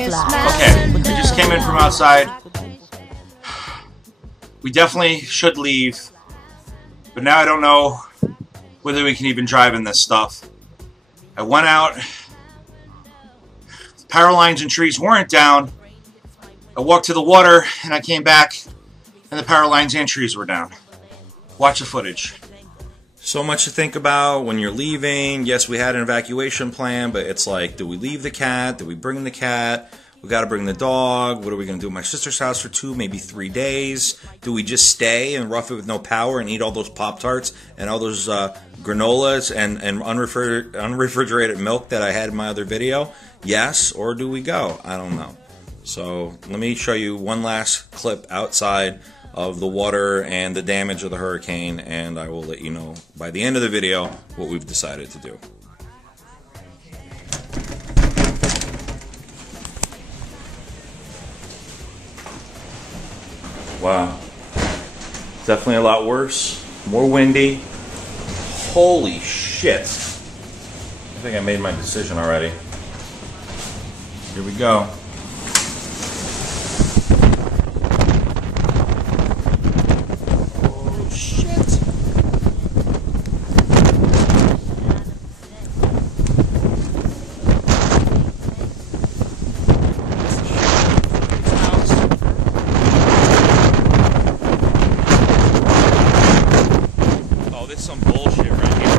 Okay, we just came in from outside. We definitely should leave, but now I don't know whether we can even drive in this stuff. I went out, the power lines and trees weren't down. I walked to the water and I came back and the power lines and trees were down. Watch the footage. So much to think about when you're leaving. Yes, we had an evacuation plan, but it's like, do we leave the cat? Do we bring the cat? We got to bring the dog. What are we going to do at my sister's house for 2, maybe 3 days? Do we just stay and rough it with no power and eat all those Pop-Tarts and all those granolas and unrefrigerated milk that I had in my other video? Yes, or do we go? I don't know. So let me show you one last clip outside of the water and the damage of the hurricane, and I will let you know by the end of the video what we've decided to do. Wow. Definitely a lot worse. More windy. Holy shit. I think I made my decision already. Here we go. Some bullshit right here.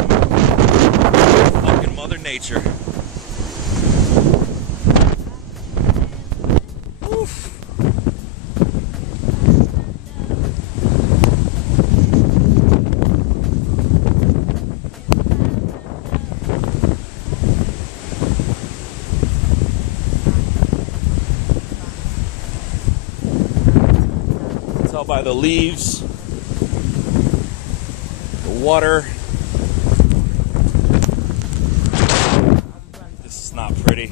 Fucking Mother Nature. Oof. Tell by the leaves. Water. This is not pretty.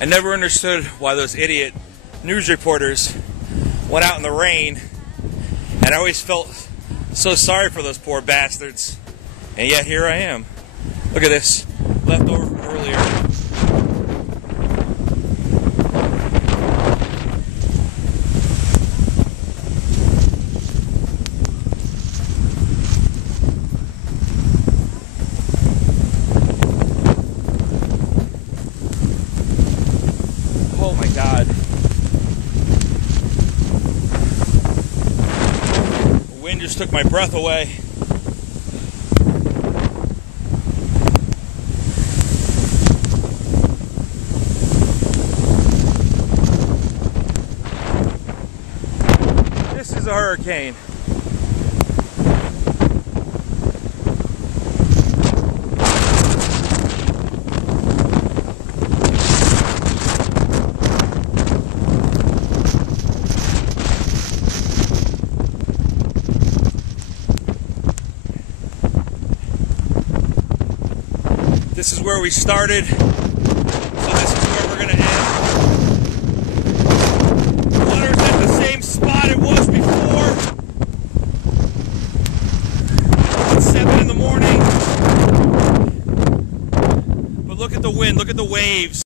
I never understood why those idiot news reporters went out in the rain, and I always felt so sorry for those poor bastards. And yet here I am. Look at this. Left over from earlier. Oh my God. The wind just took my breath away. This is a hurricane. This is where we started, so this is where we're going to end. Water's at the same spot it was before. It's 7 in the morning. But look at the wind, look at the waves.